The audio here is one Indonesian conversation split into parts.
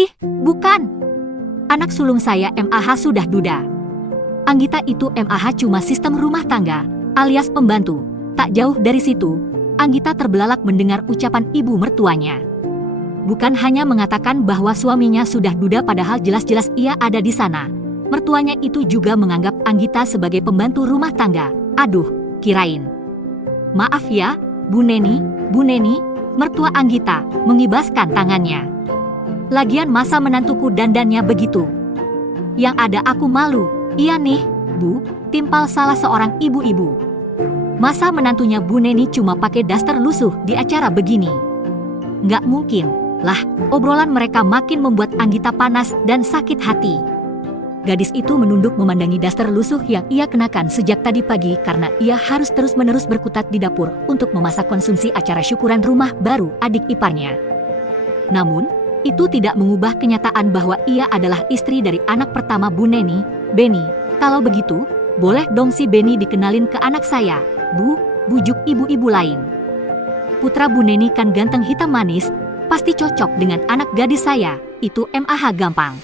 Ih, bukan. Anak sulung saya MAH sudah duda. Anggita itu MAH cuma sistem rumah tangga, alias pembantu. Tak jauh dari situ, Anggita terbelalak mendengar ucapan ibu mertuanya. Bukan hanya mengatakan bahwa suaminya sudah duda padahal jelas-jelas ia ada di sana. Mertuanya itu juga menganggap Anggita sebagai pembantu rumah tangga. Aduh, kirain. Maaf ya, Bu Neni, mertua Anggita mengibaskan tangannya. Lagian masa menantuku dandannya begitu. Yang ada aku malu. Iya nih, Bu, timpal salah seorang ibu-ibu. Masa menantunya Bu Neni cuma pakai daster lusuh di acara begini? Nggak mungkin. Lah, obrolan mereka makin membuat Anggita panas dan sakit hati. Gadis itu menunduk memandangi daster lusuh yang ia kenakan sejak tadi pagi karena ia harus terus-menerus berkutat di dapur untuk memasak konsumsi acara syukuran rumah baru adik iparnya. Namun, itu tidak mengubah kenyataan bahwa ia adalah istri dari anak pertama Bu Neni, Beni. Kalau begitu, boleh dong si Beni dikenalin ke anak saya, Bu, bujuk ibu-ibu lain. Putra Bu Neni kan ganteng hitam manis, pasti cocok dengan anak gadis saya, itu MAH gampang.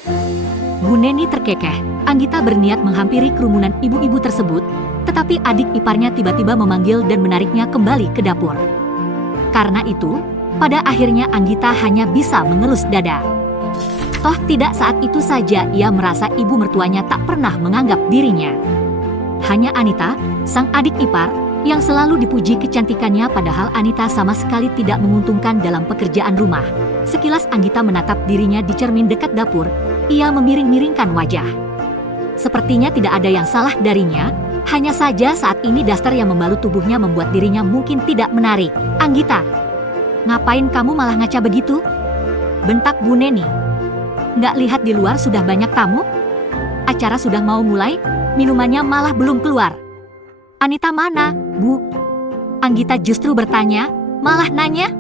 Bu Neni terkekeh. Anggita berniat menghampiri kerumunan ibu-ibu tersebut, tetapi adik iparnya tiba-tiba memanggil dan menariknya kembali ke dapur. Karena itu, pada akhirnya Anggita hanya bisa mengelus dada. Toh tidak saat itu saja ia merasa ibu mertuanya tak pernah menganggap dirinya. Hanya Anita, sang adik ipar, yang selalu dipuji kecantikannya padahal Anita sama sekali tidak menguntungkan dalam pekerjaan rumah. Sekilas Anggita menatap dirinya di cermin dekat dapur, ia memiring-miringkan wajah. Sepertinya tidak ada yang salah darinya, hanya saja saat ini daster yang membalut tubuhnya membuat dirinya mungkin tidak menarik. Anggita, ngapain kamu malah ngaca begitu? Bentak Bu Neni. Nggak lihat di luar sudah banyak tamu? Acara sudah mau mulai, minumannya malah belum keluar. Anita mana, Bu? Anggita justru bertanya, malah nanya.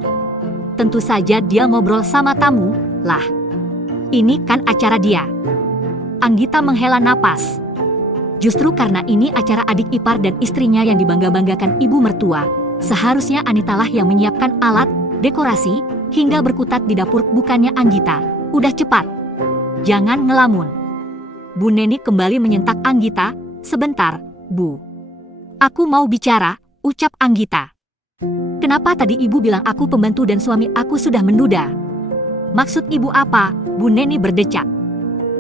Tentu saja dia ngobrol sama tamu, lah. Ini kan acara dia. Anggita menghela napas. Justru karena ini acara adik ipar dan istrinya yang dibangga-banggakan ibu mertua, seharusnya Anita lah yang menyiapkan alat, dekorasi, hingga berkutat di dapur bukannya Anggita. Udah cepat. Jangan ngelamun. Bu Neni kembali menyentak Anggita. Sebentar, Bu. Aku mau bicara, ucap Anggita. Kenapa tadi ibu bilang aku pembantu dan suami aku sudah menduda? Maksud ibu apa? Bu Neni berdecak.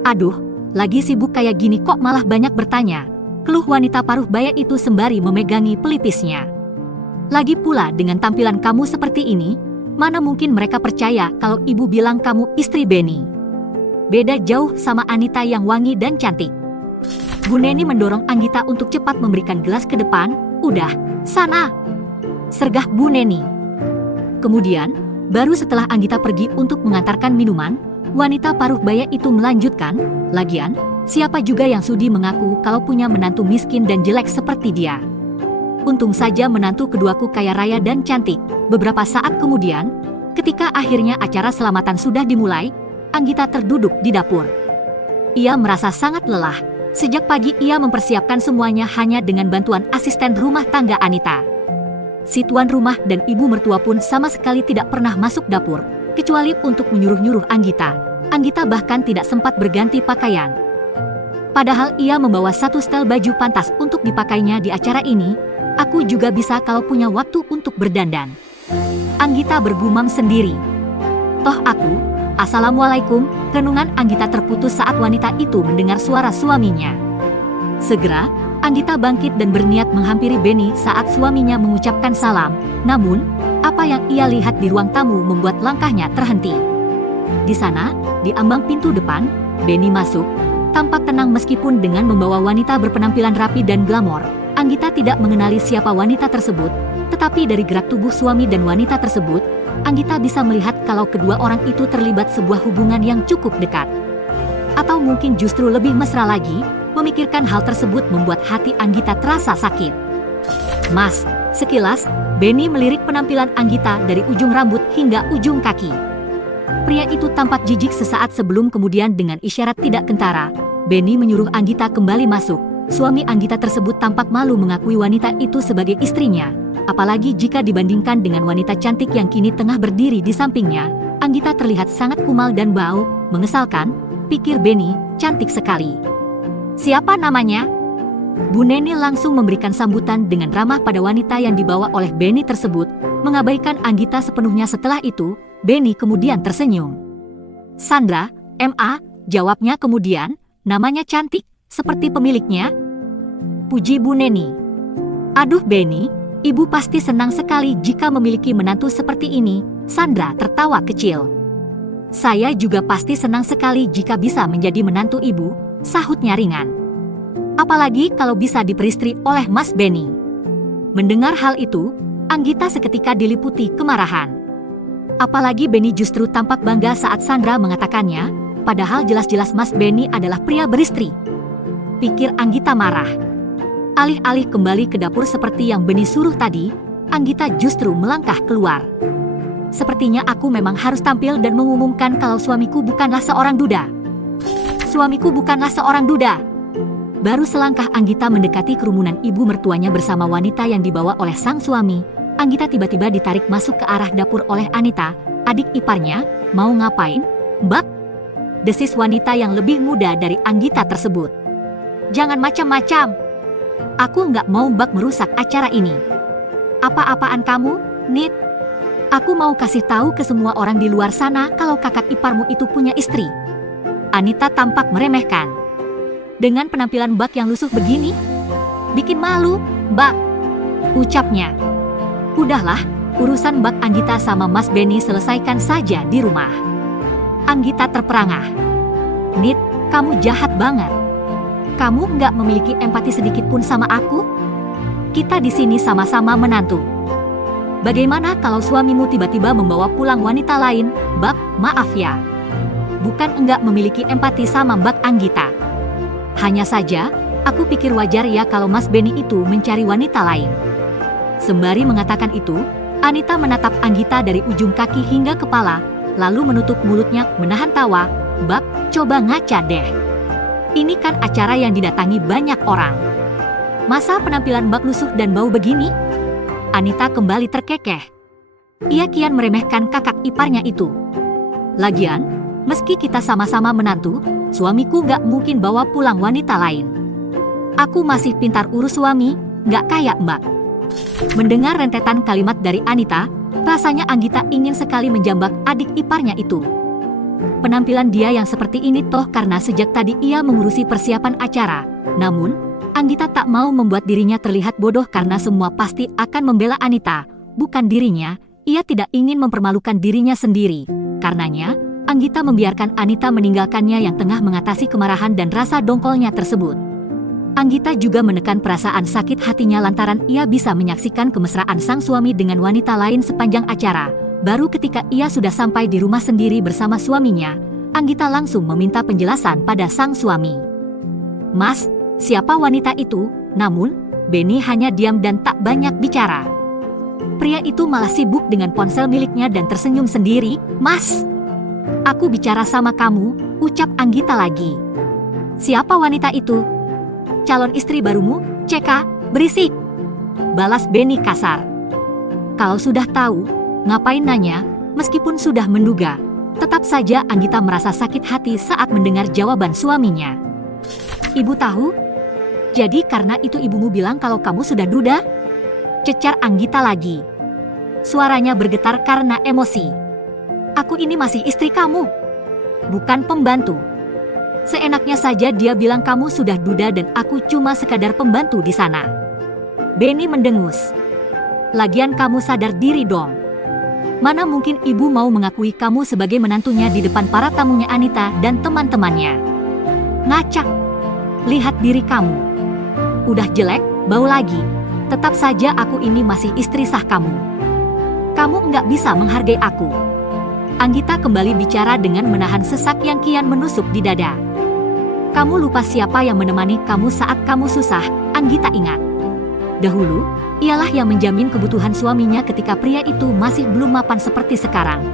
Aduh, lagi sibuk kayak gini kok malah banyak bertanya. Keluh wanita paruh baya itu sembari memegangi pelipisnya. Lagi pula dengan tampilan kamu seperti ini, mana mungkin mereka percaya kalau ibu bilang kamu istri Beni. Beda jauh sama Anita yang wangi dan cantik. Bu Neni mendorong Anggita untuk cepat memberikan gelas ke depan. Udah, sana. Sergah Bu Neni. Kemudian, baru setelah Anggita pergi untuk mengantarkan minuman, wanita paruh baya itu melanjutkan, lagian, siapa juga yang sudi mengaku kalau punya menantu miskin dan jelek seperti dia. Untung saja menantu keduaku kaya raya dan cantik. Beberapa saat kemudian, ketika akhirnya acara selamatan sudah dimulai, Anggita terduduk di dapur. Ia merasa sangat lelah. Sejak pagi ia mempersiapkan semuanya hanya dengan bantuan asisten rumah tangga Anita. Si tuan rumah dan ibu mertua pun sama sekali tidak pernah masuk dapur, kecuali untuk menyuruh-nyuruh Anggita. Anggita bahkan tidak sempat berganti pakaian. Padahal ia membawa satu setel baju pantas untuk dipakainya di acara ini. Aku juga bisa kalau punya waktu untuk berdandan. Anggita bergumam sendiri. Toh aku... Assalamualaikum, renungan Anggita terputus saat wanita itu mendengar suara suaminya. Segera, Anggita bangkit dan berniat menghampiri Beni saat suaminya mengucapkan salam. Namun, apa yang ia lihat di ruang tamu membuat langkahnya terhenti. Di sana, di ambang pintu depan, Beni masuk, tampak tenang meskipun dengan membawa wanita berpenampilan rapi dan glamor. Anggita tidak mengenali siapa wanita tersebut, tetapi dari gerak tubuh suami dan wanita tersebut, Anggita bisa melihat kalau kedua orang itu terlibat sebuah hubungan yang cukup dekat. Atau mungkin justru lebih mesra lagi, memikirkan hal tersebut membuat hati Anggita terasa sakit. Mas, sekilas, Beni melirik penampilan Anggita dari ujung rambut hingga ujung kaki. Pria itu tampak jijik sesaat sebelum kemudian dengan isyarat tidak kentara, Beni menyuruh Anggita kembali masuk. Suami Anggita tersebut tampak malu mengakui wanita itu sebagai istrinya. Apalagi jika dibandingkan dengan wanita cantik yang kini tengah berdiri di sampingnya, Anggita terlihat sangat kumal dan bau. Mengesalkan, pikir Benny, cantik sekali. Siapa namanya? Bu Neni langsung memberikan sambutan dengan ramah pada wanita yang dibawa oleh Benny tersebut, mengabaikan Anggita sepenuhnya. Setelah itu, Benny kemudian tersenyum. Sandra, MA, jawabnya kemudian, namanya cantik, seperti pemiliknya. Puji Bu Neni. Aduh Benny, ibu pasti senang sekali jika memiliki menantu seperti ini. Sandra tertawa kecil. Saya juga pasti senang sekali jika bisa menjadi menantu ibu, sahutnya ringan. Apalagi kalau bisa diperistri oleh Mas Benny. Mendengar hal itu, Anggita seketika diliputi kemarahan. Apalagi Benny justru tampak bangga saat Sandra mengatakannya, padahal jelas-jelas Mas Benny adalah pria beristri. Pikir Anggita marah. Alih-alih kembali ke dapur seperti yang Benny suruh tadi, Anggita justru melangkah keluar. Sepertinya aku memang harus tampil dan mengumumkan kalau suamiku bukanlah seorang duda. Suamiku bukanlah seorang duda. Baru selangkah Anggita mendekati kerumunan ibu mertuanya bersama wanita yang dibawa oleh sang suami, Anggita tiba-tiba ditarik masuk ke arah dapur oleh Anita, adik iparnya. Mau ngapain, Mbak? Desis wanita yang lebih muda dari Anggita tersebut. Jangan macam-macam. Aku nggak mau Mbak merusak acara ini. Apa-apaan kamu, Nit? Aku mau kasih tahu ke semua orang di luar sana kalau kakak iparmu itu punya istri. Anita tampak meremehkan. Dengan penampilan Mbak yang lusuh begini? Bikin malu, Mbak. Ucapnya. Udahlah, urusan Mbak Anggita sama Mas Benny selesaikan saja di rumah. Anggita terperangah. Nit, kamu jahat banget. Kamu nggak memiliki empati sedikit pun sama aku? Kita di sini sama-sama menantu. Bagaimana kalau suamimu tiba-tiba membawa pulang wanita lain? Mbak, maaf ya. Bukan enggak memiliki empati sama Mbak Anggita. Hanya saja, aku pikir wajar ya kalau Mas Benny itu mencari wanita lain. Sembari mengatakan itu, Anita menatap Anggita dari ujung kaki hingga kepala, lalu menutup mulutnya menahan tawa. Mbak, coba ngaca deh. Ini kan acara yang didatangi banyak orang. Masa penampilan Mbak lusuh dan bau begini? Anita kembali terkekeh. Ia kian meremehkan kakak iparnya itu. Lagian, meski kita sama-sama menantu, suamiku gak mungkin bawa pulang wanita lain. Aku masih pintar urus suami, gak kayak Mbak. Mendengar rentetan kalimat dari Anita, rasanya Anggita ingin sekali menjambak adik iparnya itu. Penampilan dia yang seperti ini toh karena sejak tadi ia mengurusi persiapan acara. Namun, Anggita tak mau membuat dirinya terlihat bodoh karena semua pasti akan membela Anita, bukan dirinya. Ia tidak ingin mempermalukan dirinya sendiri. Karenanya, Anggita membiarkan Anita meninggalkannya yang tengah mengatasi kemarahan dan rasa dongkolnya tersebut. Anggita juga menekan perasaan sakit hatinya lantaran ia bisa menyaksikan kemesraan sang suami dengan wanita lain sepanjang acara. Baru ketika ia sudah sampai di rumah sendiri bersama suaminya, Anggita langsung meminta penjelasan pada sang suami. Mas, siapa wanita itu? Namun, Benny hanya diam dan tak banyak bicara. Pria itu malah sibuk dengan ponsel miliknya dan tersenyum sendiri. Mas, aku bicara sama kamu, ucap Anggita lagi. Siapa wanita itu? Calon istri barumu, Ceka, berisik. Balas Benny kasar. Kalau sudah tahu, ngapain nanya? Meskipun sudah menduga, tetap saja Anggita merasa sakit hati saat mendengar jawaban suaminya. Ibu tahu? Jadi karena itu ibumu bilang kalau kamu sudah duda? Cecar Anggita lagi. Suaranya bergetar karena emosi. Aku ini masih istri kamu, bukan pembantu. Seenaknya saja dia bilang kamu sudah duda dan aku cuma sekadar pembantu di sana. Benny mendengus. Lagian kamu sadar diri dong. Mana mungkin ibu mau mengakui kamu sebagai menantunya di depan para tamunya Anita dan teman-temannya. Ngacak. Lihat diri kamu. Udah jelek, bau lagi. Tetap saja aku ini masih istri sah kamu. Kamu nggak bisa menghargai aku. Anggita kembali bicara dengan menahan sesak yang kian menusuk di dada. Kamu lupa siapa yang menemani kamu saat kamu susah, Anggita ingat. Dahulu, ialah yang menjamin kebutuhan suaminya ketika pria itu masih belum mapan seperti sekarang.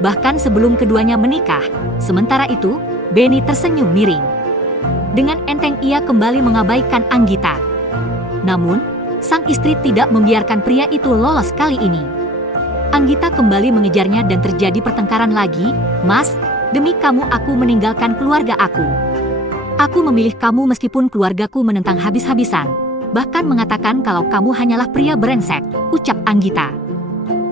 Bahkan sebelum keduanya menikah, sementara itu, Benny tersenyum miring. Dengan enteng ia kembali mengabaikan Anggita. Namun, sang istri tidak membiarkan pria itu lolos kali ini. Anggita kembali mengejarnya dan terjadi pertengkaran lagi. Mas, Demi kamu aku meninggalkan keluarga aku. Aku memilih kamu meskipun keluargaku menentang habis-habisan. Bahkan mengatakan kalau kamu hanyalah pria brengsek, ucap Anggita.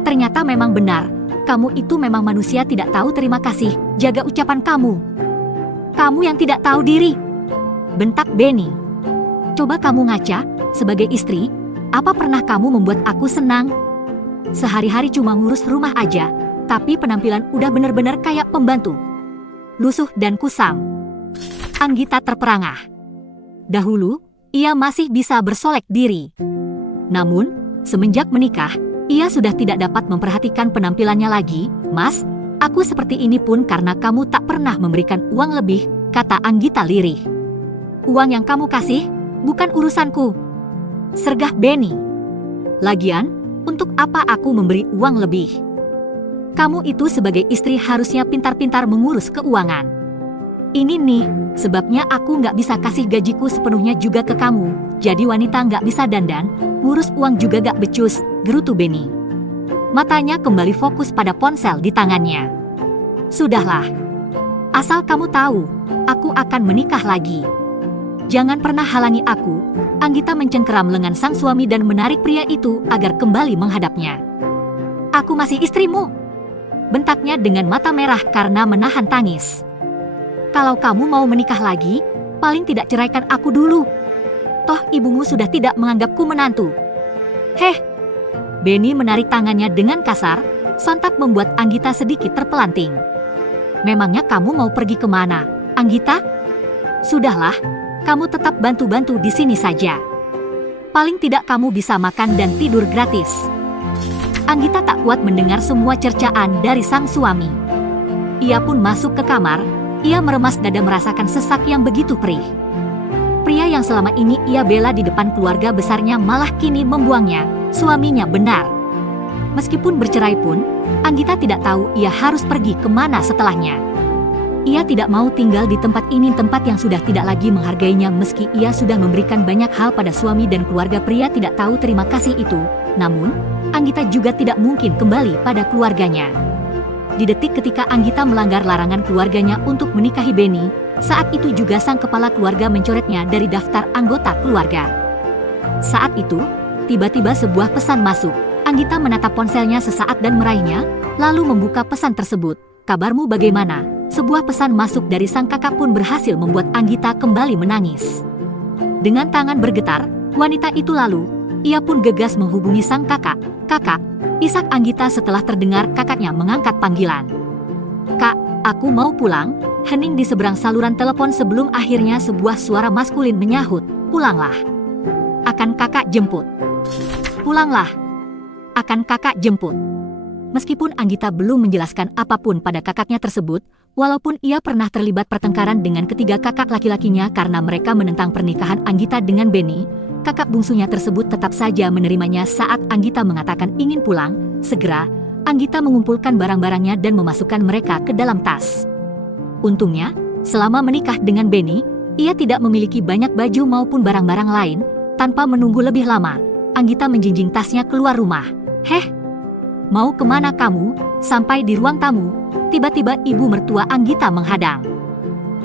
Ternyata memang benar, kamu itu memang manusia tidak tahu terima kasih, jaga ucapan kamu. Kamu yang tidak tahu diri, bentak Benny. Coba kamu ngaca, sebagai istri, apa pernah kamu membuat aku senang? Sehari-hari cuma ngurus rumah aja, tapi penampilan udah bener-bener kayak pembantu. Lusuh dan kusam. Anggita terperangah. Dahulu, ia masih bisa bersolek diri. Namun, semenjak menikah, ia sudah tidak dapat memperhatikan penampilannya lagi. Mas, aku seperti ini pun karena kamu tak pernah memberikan uang lebih, kata Anggita lirih. Uang yang kamu kasih, bukan urusanku, sergah Benny. Lagian, untuk apa aku memberi uang lebih? Kamu itu sebagai istri harusnya pintar-pintar mengurus keuangan. Ini nih, sebabnya aku nggak bisa kasih gajiku sepenuhnya juga ke kamu. Jadi wanita nggak bisa dandan, ngurus uang juga gak becus, gerutu Benny. Matanya kembali fokus pada ponsel di tangannya. Sudahlah. Asal kamu tahu, aku akan menikah lagi. Jangan pernah halangi aku. Anggita mencengkeram lengan sang suami dan menarik pria itu agar kembali menghadapnya. Aku masih istrimu, bentaknya dengan mata merah karena menahan tangis. Kalau kamu mau menikah lagi, paling tidak ceraikan aku dulu. Toh ibumu sudah tidak menganggapku menantu. Heh. Benny menarik tangannya dengan kasar, sontak membuat Anggita sedikit terpelanting. Memangnya kamu mau pergi kemana, Anggita? Sudahlah, kamu tetap bantu-bantu di sini saja. Paling tidak kamu bisa makan dan tidur gratis. Anggita tak kuat mendengar semua cercaan dari sang suami. Ia pun masuk ke kamar. Ia meremas dada merasakan sesak yang begitu perih. Pria yang selama ini ia bela di depan keluarga besarnya malah kini membuangnya, suaminya benar. Meskipun bercerai pun, Anggita tidak tahu ia harus pergi kemana setelahnya. Ia tidak mau tinggal di tempat ini, tempat yang sudah tidak lagi menghargainya meski ia sudah memberikan banyak hal pada suami dan keluarga. Pria tidak tahu terima kasih itu. Namun, Anggita juga tidak mungkin kembali pada keluarganya. Di detik ketika Anggita melanggar larangan keluarganya untuk menikahi Benny, saat itu juga sang kepala keluarga mencoretnya dari daftar anggota keluarga. Saat itu, tiba-tiba sebuah pesan masuk. Anggita menatap ponselnya sesaat dan meraihnya, lalu membuka pesan tersebut. Kabarmu bagaimana? Sebuah pesan masuk dari sang kakak pun berhasil membuat Anggita kembali menangis. Dengan tangan bergetar, wanita itu lalu, ia pun gegas menghubungi sang kakak. Kakak, isak Anggita setelah terdengar kakaknya mengangkat panggilan. Kak, aku mau pulang, hening di seberang saluran telepon sebelum akhirnya sebuah suara maskulin menyahut, pulanglah. Akan kakak jemput. Pulanglah. Akan kakak jemput. Meskipun Anggita belum menjelaskan apapun pada kakaknya tersebut, walaupun ia pernah terlibat pertengkaran dengan ketiga kakak laki-lakinya karena mereka menentang pernikahan Anggita dengan Benny, kakak bungsunya tersebut tetap saja menerimanya. Saat Anggita mengatakan ingin pulang, segera, Anggita mengumpulkan barang-barangnya dan memasukkan mereka ke dalam tas. Untungnya, selama menikah dengan Benny, ia tidak memiliki banyak baju maupun barang-barang lain. Tanpa menunggu lebih lama, Anggita menjinjing tasnya keluar rumah. Heh, mau kemana kamu? Sampai di ruang tamu, tiba-tiba ibu mertua Anggita menghadang.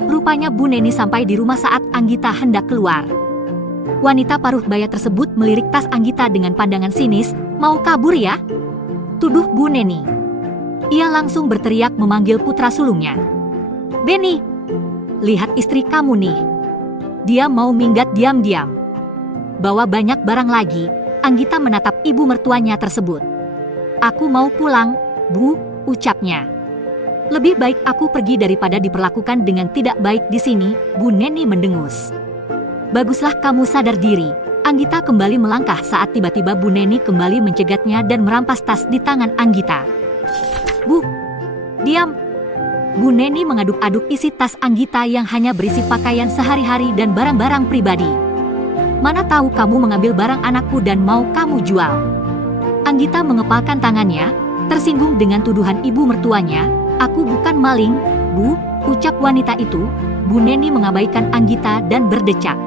Rupanya Bu Neni sampai di rumah saat Anggita hendak keluar. Wanita paruh baya tersebut melirik tas Anggita dengan pandangan sinis, mau kabur ya? Tuduh Bu Neni. Ia langsung berteriak memanggil putra sulungnya. Benny, lihat istri kamu nih. Dia mau minggat diam-diam. Bawa banyak barang lagi. Anggita menatap ibu mertuanya tersebut. Aku mau pulang, Bu, ucapnya. Lebih baik aku pergi daripada diperlakukan dengan tidak baik di sini, Bu Neni mendengus. Baguslah kamu sadar diri. Anggita kembali melangkah saat tiba-tiba Bu Neni kembali mencegatnya dan merampas tas di tangan Anggita. Bu, diam. Bu Neni mengaduk-aduk isi tas Anggita yang hanya berisi pakaian sehari-hari dan barang-barang pribadi. Mana tahu kamu mengambil barang anakku dan mau kamu jual. Anggita mengepalkan tangannya, tersinggung dengan tuduhan ibu mertuanya. Aku bukan maling, Bu, ucap wanita itu. Bu Neni mengabaikan Anggita dan berdecak.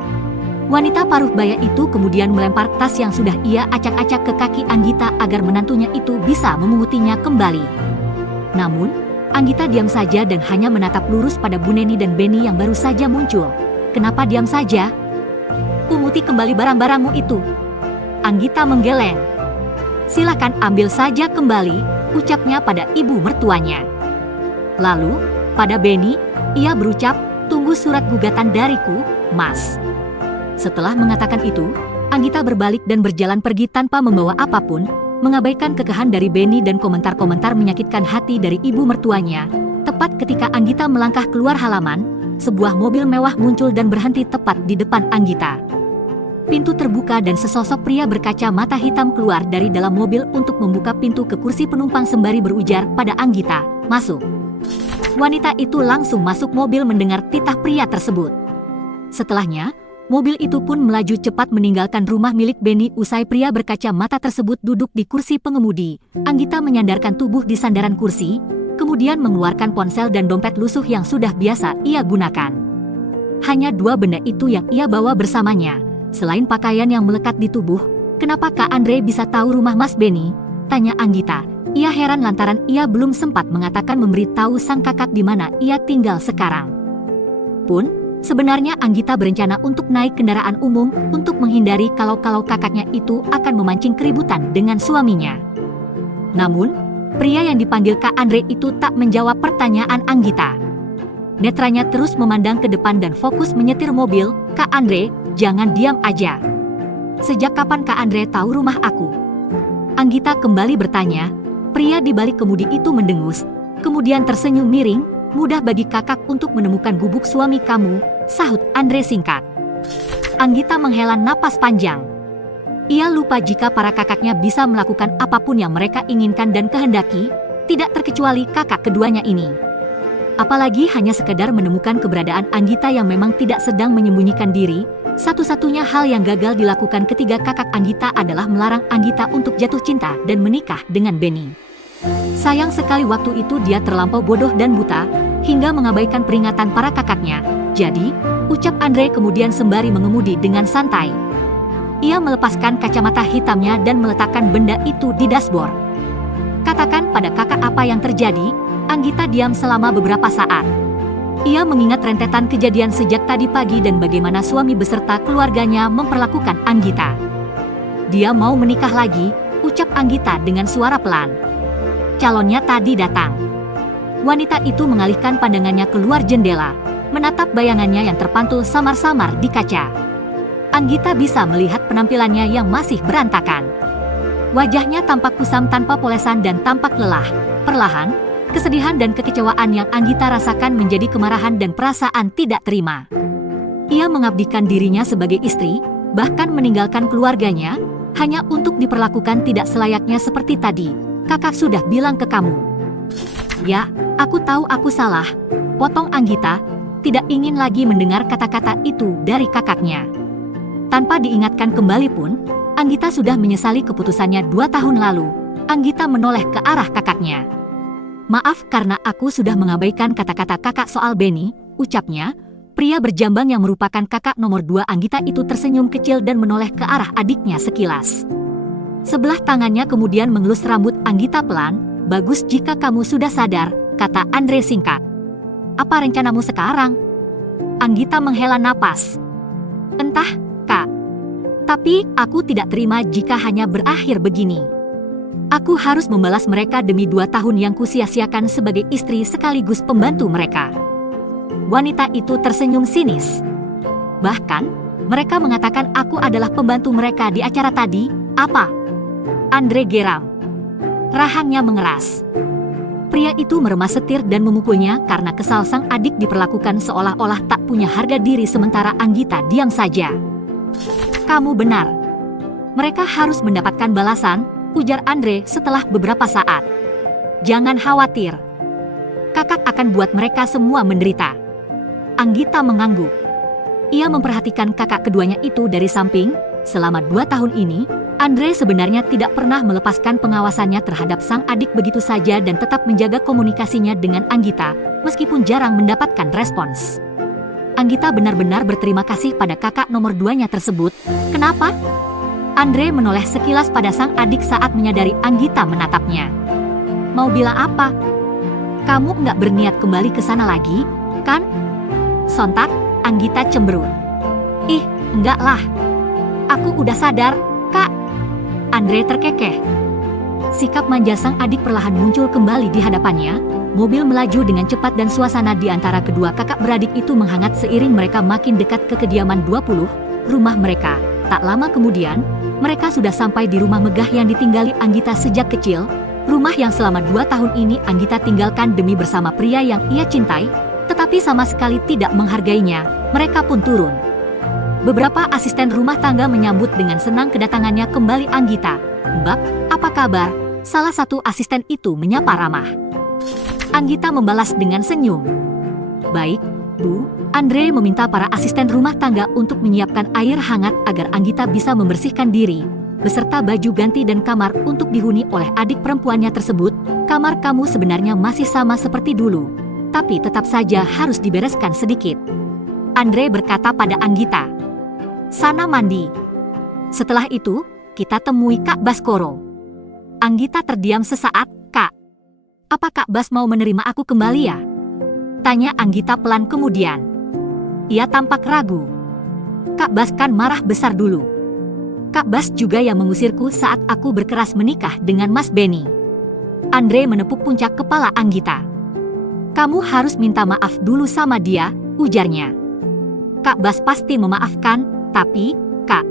Wanita paruh baya itu kemudian melempar tas yang sudah ia acak-acak ke kaki Anggita agar menantunya itu bisa memungutinya kembali. Namun, Anggita diam saja dan hanya menatap lurus pada Bu Neni dan Benny yang baru saja muncul. Kenapa diam saja? Punguti kembali barang-barangmu itu. Anggita menggeleng. Silakan ambil saja kembali, ucapnya pada ibu mertuanya. Lalu, pada Benny, ia berucap, tunggu surat gugatan dariku, Mas. Setelah mengatakan itu, Anggita berbalik dan berjalan pergi tanpa membawa apapun, mengabaikan kekeh dari Benny dan komentar-komentar menyakitkan hati dari ibu mertuanya. Tepat ketika Anggita melangkah keluar halaman, sebuah mobil mewah muncul dan berhenti tepat di depan Anggita. Pintu terbuka dan sesosok pria berkaca mata hitam keluar dari dalam mobil untuk membuka pintu ke kursi penumpang sembari berujar pada Anggita, "Masuk." Wanita itu langsung masuk mobil mendengar titah pria tersebut. Setelahnya, mobil itu pun melaju cepat meninggalkan rumah milik Benny. Usai pria berkaca mata tersebut duduk di kursi pengemudi, Anggita menyandarkan tubuh di sandaran kursi, kemudian mengeluarkan ponsel dan dompet lusuh yang sudah biasa ia gunakan. Hanya dua benda itu yang ia bawa bersamanya. Selain pakaian yang melekat di tubuh, kenapa Kak Andre bisa tahu rumah Mas Benny? Tanya Anggita. Ia heran lantaran ia belum sempat mengatakan memberitahu sang kakak di mana ia tinggal sekarang. Pun, sebenarnya Anggita berencana untuk naik kendaraan umum untuk menghindari kalau kakaknya itu akan memancing keributan dengan suaminya. Namun, pria yang dipanggil Kak Andre itu tak menjawab pertanyaan Anggita. Netranya terus memandang ke depan dan fokus menyetir mobil. "Kak Andre, jangan diam aja. Sejak kapan Kak Andre tahu rumah aku?" Anggita kembali bertanya. Pria di balik kemudi itu mendengus, kemudian tersenyum miring. "Mudah bagi kakak untuk menemukan gubuk suami kamu," sahut Andre singkat. Anggita menghela napas panjang. Ia lupa jika para kakaknya bisa melakukan apapun yang mereka inginkan dan kehendaki, tidak terkecuali kakak keduanya ini. Apalagi hanya sekedar menemukan keberadaan Anggita yang memang tidak sedang menyembunyikan diri. Satu-satunya hal yang gagal dilakukan ketiga kakak Anggita adalah melarang Anggita untuk jatuh cinta dan menikah dengan Benny. Sayang sekali waktu itu dia terlampau bodoh dan buta, hingga mengabaikan peringatan para kakaknya. Jadi, ucap Andre kemudian sembari mengemudi dengan santai. Ia melepaskan kacamata hitamnya dan meletakkan benda itu di dashboard. "Katakan pada kakak apa yang terjadi." Anggita diam selama beberapa saat. Ia mengingat rentetan kejadian sejak tadi pagi dan bagaimana suami beserta keluarganya memperlakukan Anggita. "Dia mau menikah lagi," ucap Anggita dengan suara pelan. "Calonnya tadi datang." Wanita itu mengalihkan pandangannya keluar jendela, menatap bayangannya yang terpantul samar-samar di kaca. Anggita bisa melihat penampilannya yang masih berantakan. Wajahnya tampak kusam tanpa polesan dan tampak lelah. Perlahan, kesedihan dan kekecewaan yang Anggita rasakan menjadi kemarahan dan perasaan tidak terima. Ia mengabdikan dirinya sebagai istri, bahkan meninggalkan keluarganya, hanya untuk diperlakukan tidak selayaknya seperti tadi. "Kakak sudah bilang ke kamu." "Ya, aku tahu aku salah," potong Anggita, tidak ingin lagi mendengar kata-kata itu dari kakaknya. Tanpa diingatkan kembali pun, Anggita sudah menyesali keputusannya 2 tahun lalu. Anggita menoleh ke arah kakaknya. "Maaf karena aku sudah mengabaikan kata-kata kakak soal Benny," ucapnya. Pria berjambang yang merupakan kakak nomor 2 Anggita itu tersenyum kecil dan menoleh ke arah adiknya sekilas. Sebelah tangannya kemudian mengelus rambut Anggita pelan. "Bagus jika kamu sudah sadar," kata Andre singkat. "Apa rencanamu sekarang?" Anggita menghela napas. "Entah, Kak. Tapi aku tidak terima jika hanya berakhir begini. Aku harus membalas mereka demi 2 tahun yang kusia-siakan sebagai istri sekaligus pembantu mereka." Wanita itu tersenyum sinis. "Bahkan, mereka mengatakan aku adalah pembantu mereka di acara tadi." "Apa?" Andre geram. Rahangnya mengeras. Pria itu meremas setir dan memukulnya karena kesal sang adik diperlakukan seolah-olah tak punya harga diri sementara Anggita diam saja. "Kamu benar. Mereka harus mendapatkan balasan," ujar Andre setelah beberapa saat. "Jangan khawatir. Kakak akan buat mereka semua menderita." Anggita mengangguk. Ia memperhatikan kakak keduanya itu dari samping. Selama 2 tahun ini, Andre sebenarnya tidak pernah melepaskan pengawasannya terhadap sang adik begitu saja dan tetap menjaga komunikasinya dengan Anggita, meskipun jarang mendapatkan respons. Anggita benar-benar berterima kasih pada kakak nomor 2-nya tersebut. "Kenapa?" Andre menoleh sekilas pada sang adik saat menyadari Anggita menatapnya. "Mau bilang apa?" Kamu nggak berniat kembali ke sana lagi, kan? Sontak, Anggita cemberut. Ih, enggak lah. Aku udah sadar, Kak. Andre terkekeh. Sikap manja sang adik perlahan muncul kembali di hadapannya. Mobil melaju dengan cepat dan suasana di antara kedua kakak beradik itu menghangat seiring mereka makin dekat ke kediaman 20, rumah mereka. Tak lama kemudian, mereka sudah sampai di rumah megah yang ditinggali Anggita sejak kecil. Rumah yang selama 2 tahun ini Anggita tinggalkan demi bersama pria yang ia cintai, tetapi sama sekali tidak menghargainya. Mereka pun turun. Beberapa asisten rumah tangga menyambut dengan senang kedatangannya kembali Anggita. Mbak, apa kabar? Salah satu asisten itu menyapa ramah. Anggita membalas dengan senyum. Baik, Bu. Andre meminta para asisten rumah tangga untuk menyiapkan air hangat agar Anggita bisa membersihkan diri, beserta baju ganti dan kamar untuk dihuni oleh adik perempuannya tersebut. Kamar kamu sebenarnya masih sama seperti dulu, tapi tetap saja harus dibereskan sedikit. Andre berkata pada Anggita. Sana mandi. Setelah itu, kita temui Kak Baskoro. Anggita terdiam sesaat. Kak, apa Kak Bas mau menerima aku kembali ya? Tanya Anggita pelan kemudian. Ia tampak ragu. Kak Bas kan marah besar dulu. Kak Bas juga yang mengusirku saat aku berkeras menikah dengan Mas Benny. Andre menepuk puncak kepala Anggita. Kamu harus minta maaf dulu sama dia, ujarnya. Kak Bas pasti memaafkan, tapi, Kak.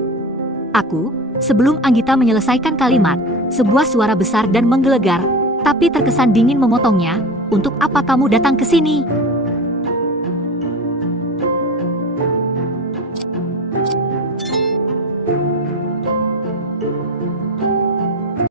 Sebelum Anggita menyelesaikan kalimat, sebuah suara besar dan menggelegar, tapi terkesan dingin memotongnya. Untuk apa kamu datang ke sini?